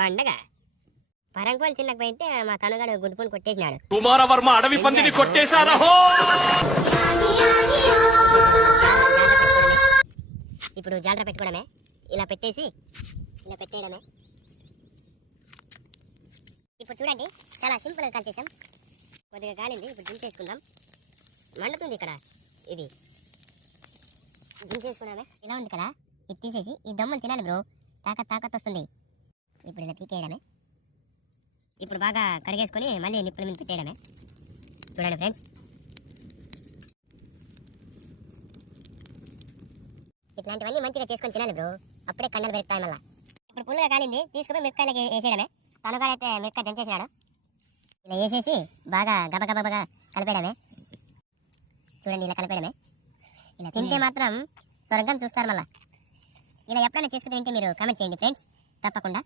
పండగ పరంగోలు తినకపోయింటే మా తనుగాడు గుడ్డుపుని కొట్టేసినాడు. కుమారవర్మ అడవి పందిని కొట్టేశారా? ఇప్పుడు జాలర పెట్టుకోవడమే, ఇలా పెట్టేసి ఇలా పెట్టేయడమే. ఇప్పుడు చూడండి చాలా సింపుల్గా కాల్ చేసాం. కొద్దిగా కాలింది, ఇప్పుడు దించేసుకుందాం. మండుతుంది ఇక్కడ, ఇది దించేసుకున్నామే. ఇలా ఉంది కదా, ఇది తీసేసి ఈ దమ్మును తినాలి బ్రో, తాకత్ వస్తుంది. ఇప్పుడు ఇలా పీకేయడమే. ఇప్పుడు బాగా కడిగేసుకొని మళ్ళీ నిప్పుల మీద పెట్టేయడమే. చూడండి ఫ్రెండ్స్, ఇట్లాంటివన్నీ మంచిగా చేసుకొని తినాలి బ్రో, అప్పుడే కండలు పెరుగుతాయి మళ్ళీ. ఇప్పుడు పుల్లగా కాలింది, తీసుకుపోయి మిరపకాయలకి వేసేయడమే. తనుగాడైతే మిరపకాయ దంచేసినాడు. ఇలా వేసేసి బాగా గబగబగా కలిపేయడమే. చూడండి ఇలా కలిపేయడమే. ఇలా తింటే మాత్రం స్వర్గం చూస్తారు మళ్ళీ. ఇలా ఎప్పుడైనా చేసుకుని తింటే మీరు కామెంట్ చేయండి ఫ్రెండ్స్, తప్పకుండా.